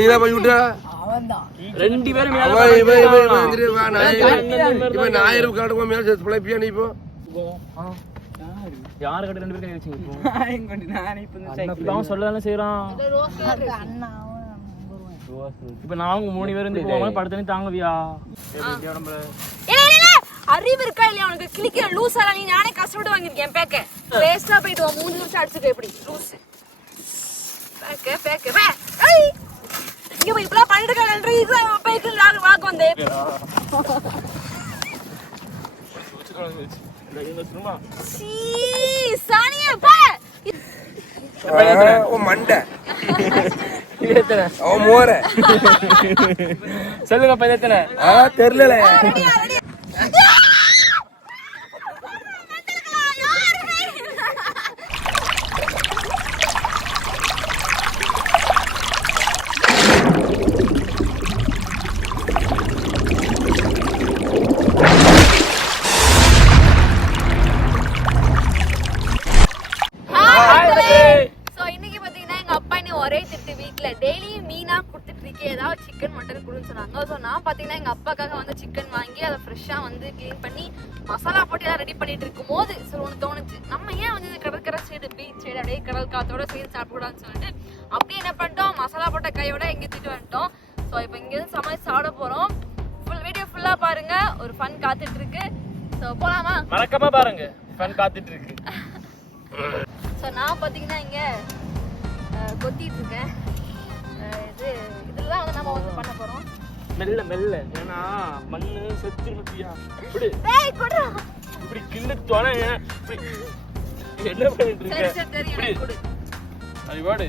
நீதான் போய் விட்டா ரெண்டு பேரும் ஞாயிறு காட்டுவோம் மேல சேர்த்து பிழைப்பியா நீ இப்போ யாரு கட்ட ரெண்டு பேரும் சொல்லலாம் செய்யறான். இப்ப நாங்க 3 பேரும் இருந்து படுத்தனே தாங்கவியா அறிவு இருக்கா இல்லையா உனக்கு? கிளிக்கிற லூசால நீ நானே கஷ்டப்பட்டு வாங்கிருக்கேன் பேக்க வேஸ்டா போயிட்டு 3 நிமிஷம் அடிச்சுக்க எப்படி லூஸ் பேக்க பேக்க பே ஏய் இங்க போய் இப்பலாம் பண்ணிட்டு இருக்கேன் இது பேக்கு நான் வாக்கு வந்தேன் சீ சானியா பே ஓ மண்டை ஓ மோரே சொல்லுங்க பையத்தன தெரியல ஒரே திட்டு வீட்ல டெய்லியும் மீனா கொடுத்துட்டு இருக்கே ஏதாவது சிக்கன் மட்டன் கொடுன்னு சொன்னாங்க. ஸோ நான் பார்த்தீங்கன்னா எங்கள் அப்பாக்காக வந்து சிக்கன் வாங்கி அதை ஃப்ரெஷ்ஷாக வந்து க்ளீன் பண்ணி மசாலா போட்டு எல்லாம் ரெடி பண்ணிட்டு இருக்கும் போது சரி ஒன்று தோணுச்சு, நம்ம ஏன் வந்து கடற்கரை சைடு பீச் சைடு அப்படியே கடல் காத்தோட சேர்த்து சாப்பிடக்கூடாதுன்னு சொல்லிட்டு அப்படியே என்ன பண்ணிட்டோம், மசாலா போட்ட கையோட எங்கே திட்டு வந்துட்டோம். ஸோ இப்போ இங்கேருந்து சமைச்சு சாப்பிட போகிறோம். ஃபுல் வீடியோ ஃபுல்லாக பாருங்க, ஒரு ஃபன் காத்துட்டு இருக்கு. ஸோ போகலாமா? மறக்காம பாருங்க, ஃபன் காத்துட்டு இருக்கு. ஸோ நான் பார்த்தீங்கன்னா இங்கே கொத்திட்டு இருக்கேன். இதெல்லாம் வந்து நம்ம வந்து பண்ண போறோம். மெல்ல மெல்ல, ஏன்னா மண்ணு செத்து முட்டியா இப்படி இப்படி கிள்ளுத்தோன என்ன பண்ணிட்டு இருக்க? அது வாடு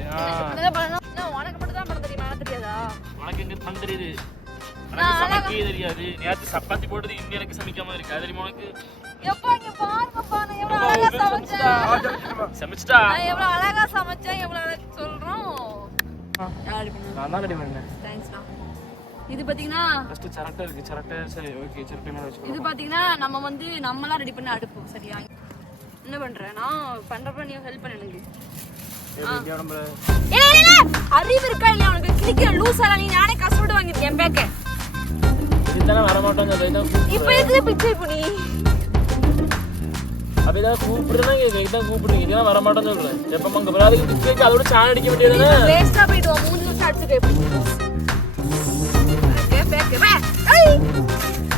உனக்கு மட்டும் தான் பண்ண தெரியுமா? தெரியாதா? உனக்கு எங்க பண்ண தெரியுது? எனக்கு சமைக்கவே தெரியாது. நேத்து சப்பாத்தி போட்டது இன்னும் எனக்கு சமைக்காம இருக்கு. அது தெரியுமா உனக்கு? எப்பா இங்க பாருங்கப்பா, நான் எவ்வளவு அழகா சமைச்சேன். சமைச்சிட்டா? நான் எவ்வளவு அழகா சமைச்சேன், எவ்வளவு அழகா சொல்றோம். நான் தான் ரெடி பண்ணேன். தேங்க்ஸ்டா. இது பாத்தீங்கன்னா ஃபர்ஸ்ட் சரட்டை இருக்கு. சரட்டை சரி ஓகே, சரட்டை மேல வெச்சுக்கோ. இது பாத்தீங்கன்னா நம்ம வந்து நம்மளா ரெடி பண்ண அடுப்பு. சரியா? என்ன பண்ற? நான் பண்றப்ப நீ ஹெல்ப் பண்ணு எனக்கு. அறிவு இருக்கா இல்லையா உனக்கு? கிளிக்கிற லூசால நீ நானே கஷ்டப்பட்டு வாங்கிருக்கேன் பேக்க. இதுதானே வர மாட்டாங்க. இப்போ எதுக்கு பிச்சை புடி? அப்படிதான் கூப்பிடுறேன், இதான் கூப்பிடுங்க. இதெல்லாம் வர மாட்டேன்னு சொல்றேன். எப்ப அங்க வராதுக்கு பிச்சைக்கு அதோட சாணம் அடிக்க வேண்டியதுதானே? வேஸ்டா போயிட்டு 3 நிமிஷம் அடிச்சுக்க எப்படி? பேக்க பே ஏய்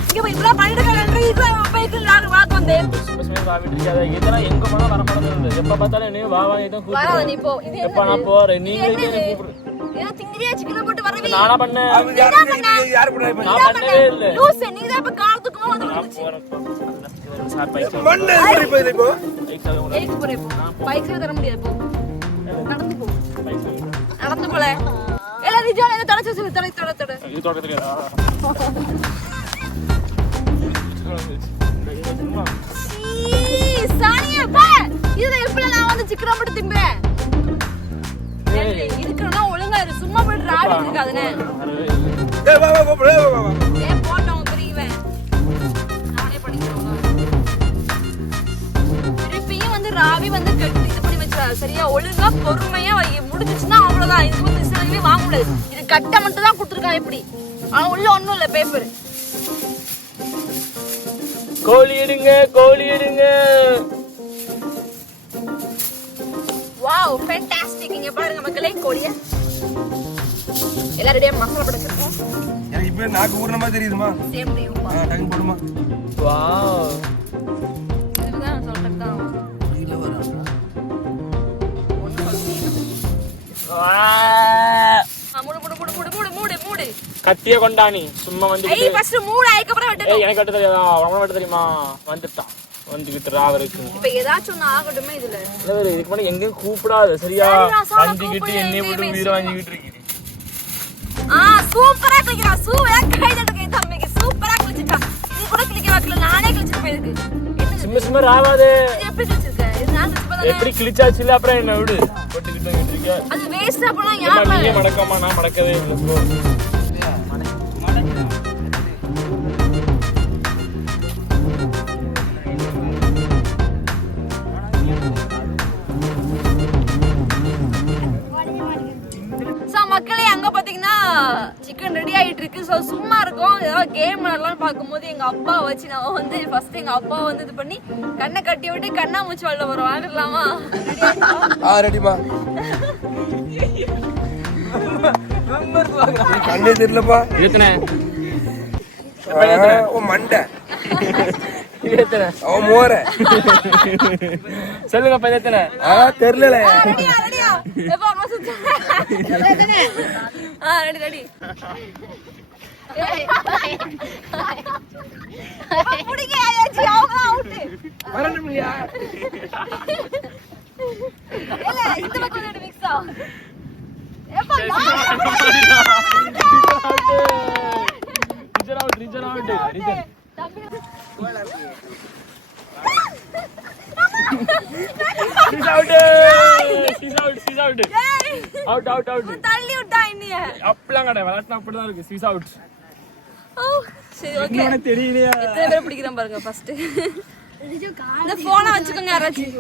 இங்க போய் இப்பலாம் பண்ணிட்டு இருக்கேன் இது பேக்கு நான் வாக்கு வந்தேன். சும்மா வாவிட்டு இருக்காத. இதெல்லாம் எங்க போனா வர மாட்டேன்னு எப்ப பார்த்தாலும் என்ன வா வா இதான் கூப்பிடுற. வா நீ போ. இது எப்ப நான் போறேன் நீங்க என்ன கூப்பிடுற? ஏன் திங்கிரியா சிக்கன் போட்டு வரவே? நானா பண்ணேன். யார் பண்ணா? நான் பண்ணவே இல்ல. லூஸ் நீ தான் இப்ப காலத்துக்கு வந்துருச்சு. சார் பைக் மண்ணே எப்படி போய் இப்போ? ஏக்கு போறே போ. பைக்ல தர முடியாது போ. நடந்து போ. நடந்து போல. எல்லாம் நிஜால இந்த தடச்சு சொல்லு தடை தடை தடை. இது தொடக்க தெரியாதா? சானியா பா. இது எப்பல நான் வந்து சிக்கன் போட்டு திம்பேன். இதுக்குனா ஒழுங்கா இரு. சும்மா போய் ராடி இருக்காதனே. ஏய் வா வா வா வா. ஏய் போடணும் பெரியவன். நானே பண்ணிக்கிறேன். திருப்பியும் வந்து ராவி வந்து கட்டி இது பண்ணி வச்சா சரியா? ஒழுங்கா பொறுமையா முடிஞ்சிச்சுன்னா அவ்வளவுதான். இது வந்து சிலவே வாங்க முடியாது. இது கட்ட மட்டும் தான் கொடுத்துருக்கான் இப்படி. ஆனா உள்ள ஒண்ணும் இல்ல பேப்பர். கோழி எடுங்க, கோழி எடுங்க. Wow fantastic. இங்க பாருங்க மக்களே கோழிய. எல்லாரும் ரெடியா மசாலா போட்டுறோம். எனக்கு இப்ப நாக்கு ஊர்ன மாதிரி தெரியுதுமா? சேம் டேமா. டங் போடுமா? வாவ். இதுதான் சொல்றதா. இல்ல வரா. மூடு மூடு மூடு மூடு மூடு மூடு மூடு. கத்திய கொண்டானி சும்மா வந்து. ஏய் ஃபர்ஸ்ட் மூடு அதுக்கு அப்புறம் வெட்டணும். ஏய் எனக்கு வெட்ட தெரியாதா? அவன வெட்ட தெரியுமா? வந்துட்டான். வந்துகிட்டு ராவருக்கு. இப்போ ஏதாச்சும் ஒன்னு ஆகட்டுமே இதுல. இல்ல இதுக்கு முன்னாடி எங்க கூப்பிடாத சரியா? அஞ்சிக்கிட்டு என்னைய விட்டு உயிரை வாங்கிட்டு இருக்கீங்க. சூப்பரா கிளிக்கிறா. சூப்பரா கைதட்ட தம்பிக்கு சூப்பரா கிளிச்சிட்டா. இது கூட கிளிக்க வைக்கல, நானே கிளிச்சிட்டு போயிருக்கு. சும்மா சும்மா ராவாதே. எப்படி கிளிச்சிருக்க? இது நான் கிளிச்சு பார்த்தா எப்படி கிளிச்சாச்சு இல்ல அப்புறம் என்ன விடு. போட்டுக்கிட்டு இருக்கீங்க. அது வேஸ்டா போனா யார் நீங்க மடக்காம நான் மடக்கவே இல்ல ப்ரோ. மக்களே அங்க பாத்தீங்கன்னா சிக்கன் ரெடி ஆயிட்டு இருக்கு. ஸோ சும்மா இருக்கும் ஏதாவது கேம் விளையாடலாம் பார்க்கும்போது எங்க அப்பா வச்சு நான் வந்து ஃபர்ஸ்ட் எங்க அப்பா வந்து இது பண்ணி கண்ணை கட்டி விட்டு கண்ணாமூச்சி வெள்ள வரும் ஆடலாமா? ரெடிமா கண்ணே தெரியலப்பா. எத்தனை மண்டை எத்தனை மோர சொல்லுங்கப்பா எத்தனை தெரியல. ரெடியா ரெடியா எப்பா மசூத் ரெடி ரெடி புடிங்க ஆயாச்சி அவங்க அவுட் வரணும் இல்லையா? இல்ல இந்த பக்கம் ஒரு மிக்ஸா எப்பா ரிஜன் அவுட் தள்ளி விட்டா இன்னிய அப்படிலாம் கிடையாது விளையாட்டு அப்படிதான் இருக்கு சீஸ் அவுட் சரி ஓகே தெரியலையா எத்தனை பேர் பிடிக்கிறேன் பாருங்க ஃபர்ஸ்ட் இந்த போனை வச்சுக்கோங்க யாராச்சும்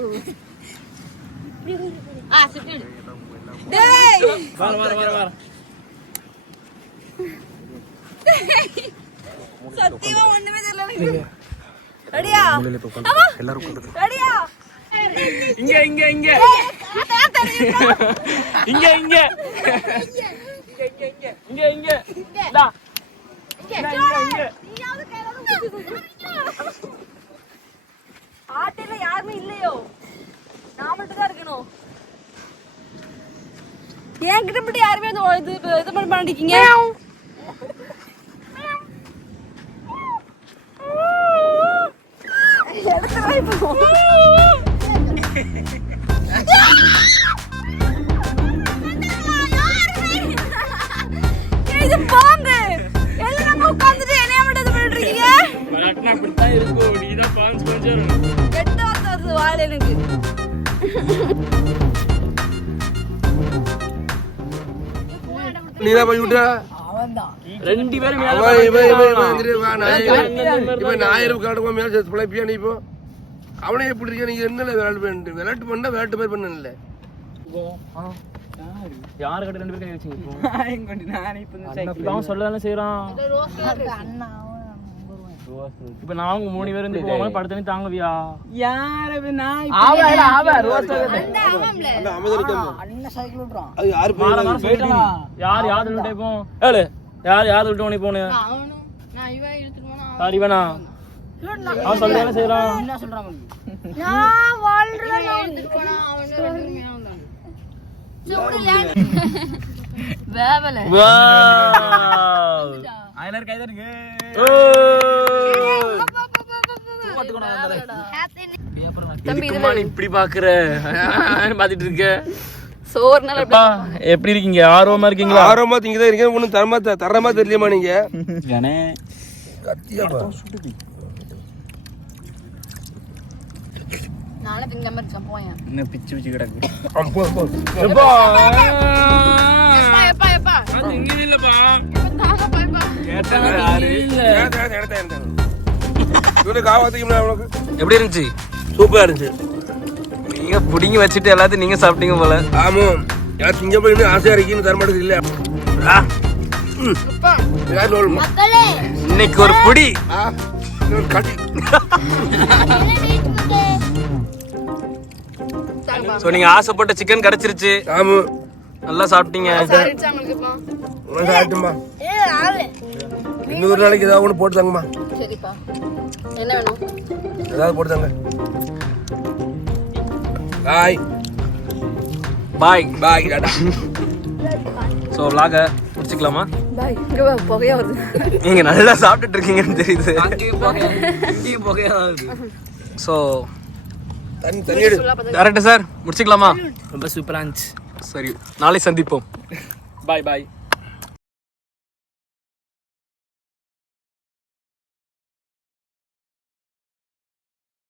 சிட்டு டேய் வர சத்தியமா ஒண்ணுமே தெரியல ரெடியா எல்லாரும் ரெடியா இங்க இங்க இங்க இங்க இங்க இங்க இங்க டா ஆட்டில யாருமே இல்லையோ நான் மட்டும் தான் இருக்கணும் என்கிட்ட மட்டும் யாருமே இது பண்ண மாட்டீங்க இது பாம்பு எல்லாரும் உட்கார்ந்துட்டு என்னைய மட்டும் இது பண்ணிட்டு இருக்கீங்க விளையாட்டுனா அப்படித்தான் இருக்கும் நீதான் பான்ஸ் கொஞ்சம் கெட்ட வார்த்தை வாழ எனக்கு நீதான் போய் விட்டா ரெண்டு பேரும் ஞாயிறு காட்டுமா மேல பிழைப்பியா நீ இப்போ அவனே எப்படி இருக்க நீங்க என்ன விளையாட்டு பண்ணா விளையாட்டு மாதிரி பண்ணல யாரு கிட்ட ரெண்டு பேரும் வச்சுங்க சொல்லதானே செய்யறான் இப்ப நாங்க 3 பேர் இருந்து போவாங்க படுத்தனே தாங்குவியா யார் யாரு விட்டு போம் ஏழு யார் யாரு விட்டு உனக்கு போன யார் இவனா அவன் சொல்லதானே செய்யறான் இப்படி பாக்குற பாத்துட்டு இருக்க எப்படி இருக்கீங்க ஆர்வமா இருக்கீங்களா ஆர்வமா திங்கதான் இருக்கீங்க ஒண்ணும் தரமா தெரியலையுமா நீங்க கத்தியாப்பா பிச்சு பிச்சு கிடக்கு எப்படி இருந்துச்சு சூப்பரா இருந்துச்சு நீங்க புடிங்கி வச்சுட்டு எல்லாத்தையும் நீங்க சாப்பிட்டீங்க போல ஆமா யார் திங்க போய் ஆசையா இருக்கீங்கன்னு தர மாட்டேங்குது இல்ல இன்னைக்கு ஒரு புடி சோ நீங்க ஆசைப்பட்ட சிக்கன் கிடைச்சிருச்சு ஆமா நல்லா சாப்பிட்டீங்க சாப்பிட்டுமா இன்னொரு நாளைக்கு ஏதாவது ஒன்று போட்டு தாங்கம்மா சரிப்பா என்ன வேணும் ஏதாவது போட்டு தாங்க பாய் பாய் பாய் டாடா சோ vlog முடிச்சுக்கலாமா பாய் இங்க புகையா வருது நீங்க நல்லா சாப்பிட்டுட்டு இருக்கீங்கன்னு தெரியுது இங்கேயும் புகையா வருது சோ தண்ணி எடு கரெக்ட் சார் முடிச்சுக்கலாமா ரொம்ப சூப்பரா இருந்துச்சு சரி நாளை சந்திப்போம் பாய் பாய்